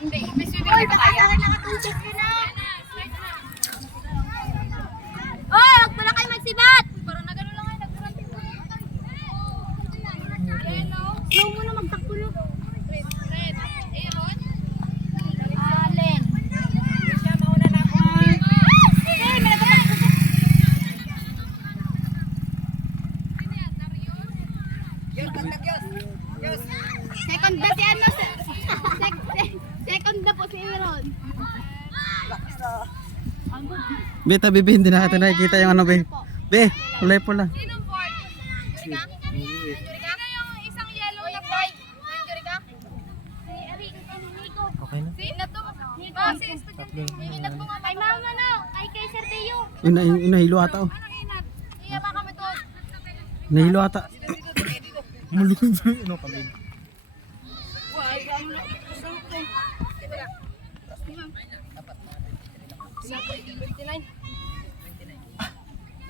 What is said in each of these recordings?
Hindi, may swimming ba kaya? Oh, wag mo na kayo magsibat! Parang nagano lang kayo, nagkaranting mo. Slow mo na magtakbo na. Red, Aaron. Allen. Siya, mauna na ako. Eh, may natatakbo. Second na si ano? Second na po si Aaron. Be, tabi be, hindi na natin nakikita yung ano be. Be, kulay pula. Sinong board? Jurica? Jurica? Sino yung isang yellow na board? Jurica? Si Eric, si Nico. Okay na. Si Inat mo. Si estudyante. Yung Inat mo nga. Kay Mama na, kay Sir Teo. Inahilo ata oh. Anong Inat? Iya ba kami to? Inahilo ata. Malukod ano kami.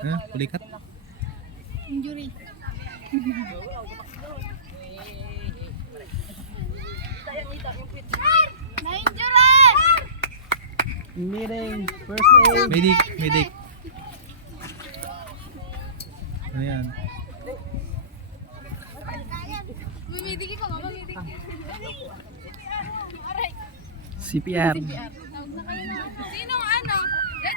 Ha? Pulikat? Injury. Na-injury! Meeting. First aid. Medic. Medic. Ayan. Mamidig ko, mamidig. Aray. CPR.